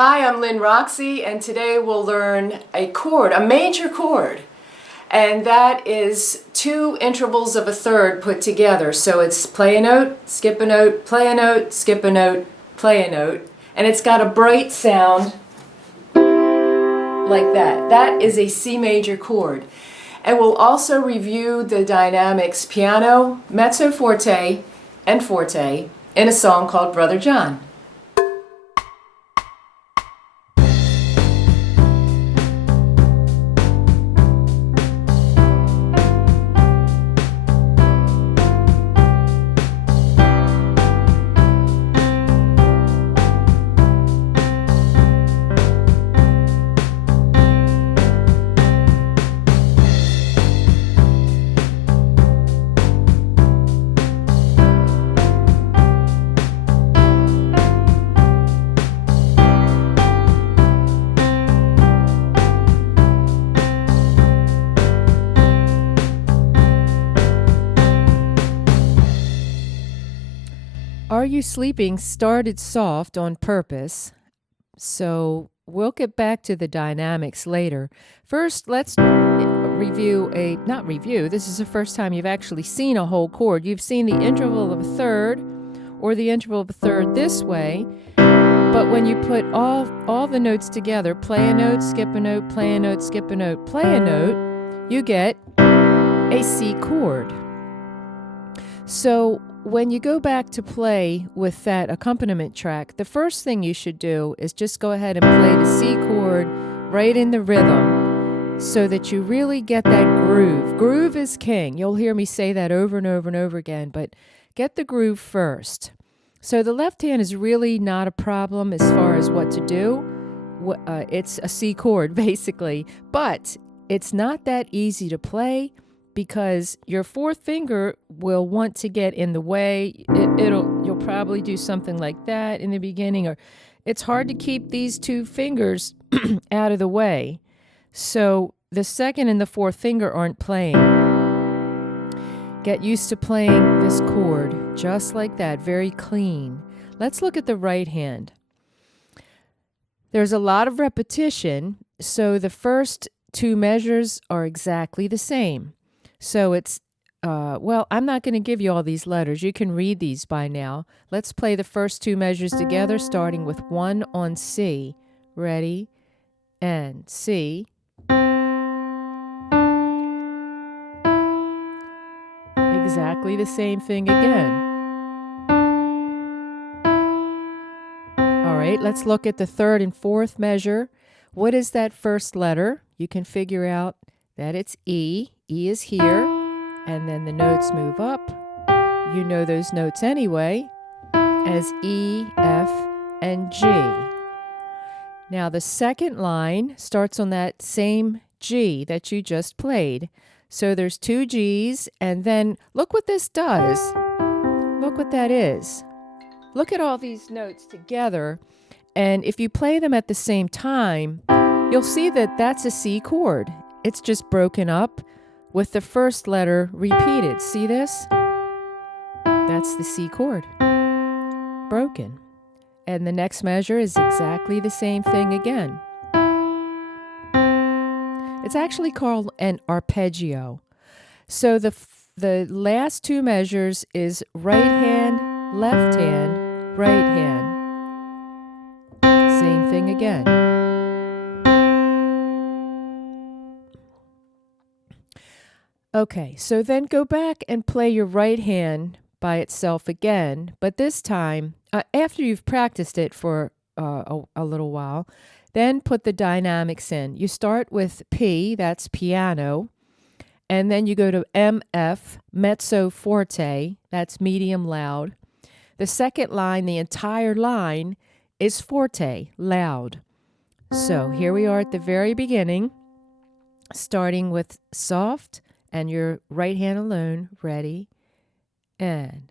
Hi, I'm Lynn Roxy, and today we'll learn a chord, a major chord, and that is two intervals of a third put together. So it's play a note, skip a note, play a note, skip a note, play a note, and it's got a bright sound like that. That is a C major chord. And we'll also review the dynamics piano, mezzo forte, and forte in a song called Brother John. Are You Sleeping started soft on purpose, so we'll get back to the dynamics later. First, let's this is the first time you've actually seen a whole chord. You've seen the interval of a third or the interval of a third this way, but when you put all the notes together, play a note, skip a note, play a note, skip a note, play a note, you get a C chord. So when you go back to play with that accompaniment track, the first thing you should do is just go ahead and play the C chord right in the rhythm so that you really get that groove. Groove is king. You'll hear me say that over and over and over again, but get the groove first. So the left hand is really not a problem as far as what to do. It's a C chord, basically, but it's not that easy to play because your fourth finger will want to get in the way. You'll probably do something like that in the beginning, or it's hard to keep these two fingers out of the way. So the second and the fourth finger aren't playing. Get used to playing this chord just like that, very clean. Let's look at the right hand. There's a lot of repetition, so the first two measures are exactly the same. So it's, I'm not going to give you all these letters. You can read these by now. Let's play the first two measures together, starting with 1 on C. Ready? And C. Exactly the same thing again. All right, let's look at the third and fourth measure. What is that first letter? You can figure out that it's E. E is here, and then the notes move up. You know those notes anyway, as E, F, and G. Now the second line starts on that same G that you just played. So there's two G's, and then look what this does. Look what that is. Look at all these notes together, and if you play them at the same time, you'll see that that's a C chord. It's just broken up with the first letter repeated. See this? That's the C chord. Broken. And the next measure is exactly the same thing again. It's actually called an arpeggio. So the last two measures is right hand, left hand, right hand. Same thing again. Okay, so then go back and play your right hand by itself again, but this time, after you've practiced it for a little while, then put the dynamics in. You start with P, that's piano, and then you go to MF, mezzo forte, that's medium loud. The second line, the entire line, is forte, loud. So here we are at the very beginning, starting with soft, and your right hand alone. Ready? And.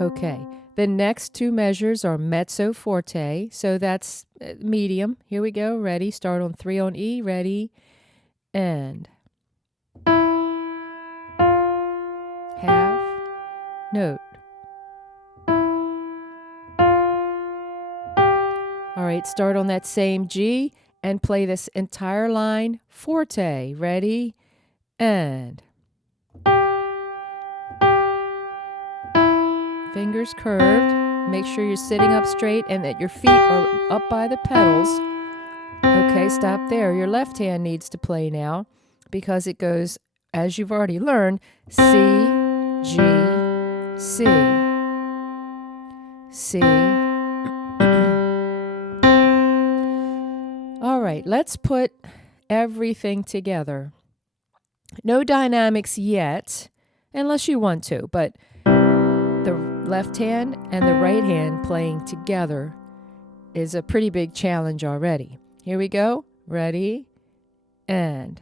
Okay, the next two measures are mezzo forte, so that's medium. Here we go. Ready? Start on 3 on E. Ready? and. Half note. All right, start on that same G and play this entire line forte. Ready? And. Fingers curved. Make sure you're sitting up straight and that your feet are up by the pedals. Okay, stop there. Your left hand needs to play now because it goes, as you've already learned, C, G, C. C. All right, let's put everything together. No dynamics yet, unless you want to, but the left hand and the right hand playing together is a pretty big challenge already. Here we go. Ready? And.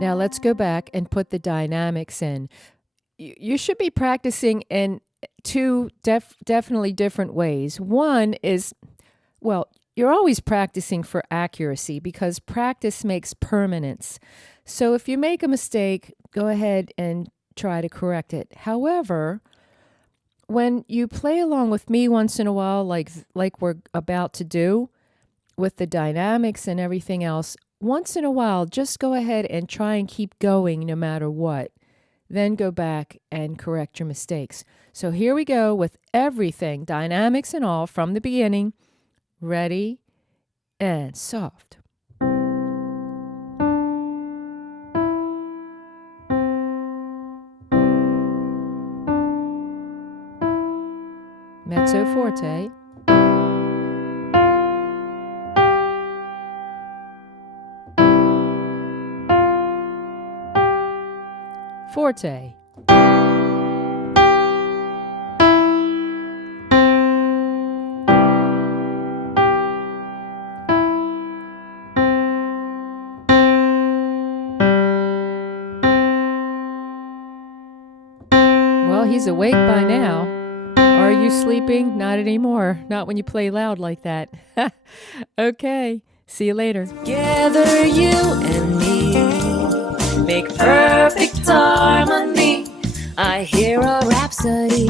Now let's go back and put the dynamics in. You should be practicing in two definitely different ways. One is, well, you're always practicing for accuracy because practice makes permanence. So if you make a mistake, go ahead and try to correct it. However, when you play along with me once in a while, like we're about to do, with the dynamics and everything else, once in a while, just go ahead and try and keep going no matter what. Then go back and correct your mistakes. So here we go with everything, dynamics and all, from the beginning. Ready and soft. Mezzo forte. Forte. Well, he's awake by now. Are you sleeping? Not anymore. Not when you play loud like that. Okay. See you later. Together you and me make perfect harmony. I hear a rhapsody.